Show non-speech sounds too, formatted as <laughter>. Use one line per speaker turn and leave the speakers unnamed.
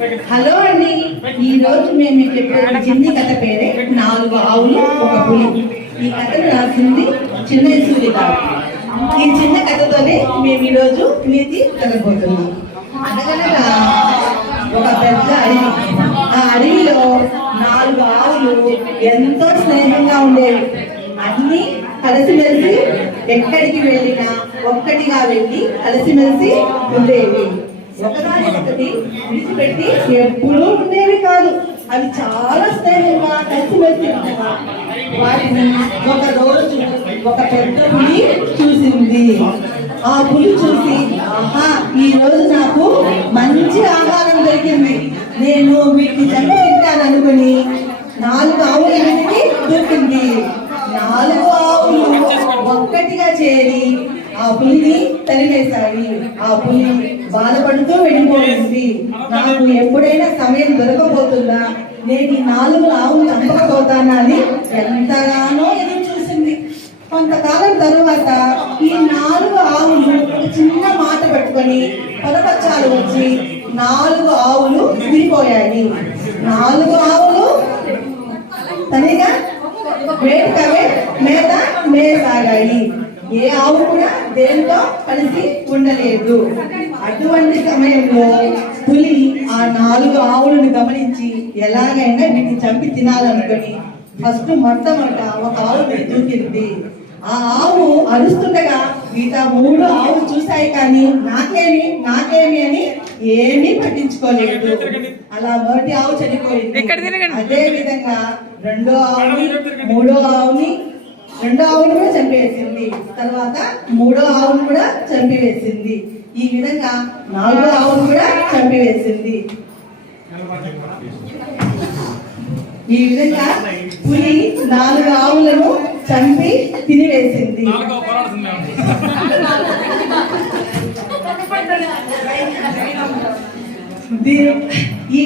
Hello అండి. ఈ రోజు మేము మీకు చెప్పే చిన్ని కథ పేరే నాలుగు ఆవులు ఒక పులి. ఈ కథను రాసింది చిన్న సూర్య గారు ఈ చిన్న కథతోనే మేము ఈ రోజు నీతి కలగబోతున్నాం అనగనగా ఒక పెద్ద అడవి. ఆ అడవిలో నాలుగు ఆవులు ఎంతో స్నేహంగా ఉండేవి. అన్ని కలిసిమెలిసి ఎక్కడికి వెళ్ళినా ఒక్కటిగా వెళ్ళి కలిసిమెలిసి ఉండేవి. ఒకదాని ఒకటి విడిచిపెట్టి ఎప్పుడూ ఉండేవి కాదు. అవి చాలా స్నేహంగా కలిసిమెలిసి ఉండేవా? వాటిని ఒక రోజు ఒక పెద్ద పులి చూసింది. ఆ పులి చూసి ఆహా ఈ రోజు నాకు మంచి ఆహారం దొరికింది. నేను వీటిని జన్మ తింటాను అనుకుని నాలుగు ఆవులు మీదకి దొరికింది నాలుగు ఆవులు ఒక్కటిగా చేరి ఆ పులిని తరివేశాయి ఆ పులి బాధపడుతూ వెళ్ళిపోయింది. నాకు ఎప్పుడైనా సమయం దొరకబోతుందా? నేను ఈ నాలుగు ఆవులు చంపకపోతానా అని ఎంతగానో ఎదురు చూసింది. కొంతకాలం తరువాత ఈ నాలుగు ఆవులు చిన్న మాట పెట్టుకొని పదపచ్చాలు వచ్చి నాలుగు ఆవులు విడిపోయాయి. నాలుగు ఆవులు తనిగా వేడుకవే మేత మేసాగాయి. ఏ ఆవు కూడా దేంతో కలిసి ఉండలేదు. అటువంటి సమయంలో పులి ఆ నాలుగు ఆవులను గమనించి ఎలాగైనా వీటిని చంపి తినాలనుకొని ఫస్ట్ మొట్టమొదట ఒక ఆవు దూకింది. ఆ ఆవు అరుస్తుండగా మిగతా మూడు ఆవులు చూశాయి కానీ నాకేమి నాకేమి అని ఏమీ పట్టించుకోలేదు. అలా మొదటి ఆవు చనిపోయింది. అదే విధంగా రెండో ఆవుని మూడో ఆవుని రెండో ఆవును కూడా చంపేసింది. తర్వాత మూడో ఆవును కూడా చంపివేసింది ఈ విధంగా నాలుగో ఆవును కూడా చంపివేసింది ఈ విధంగా పులి నాలుగు ఆవులను చంపి తినివేసింది. <laughs> ఈ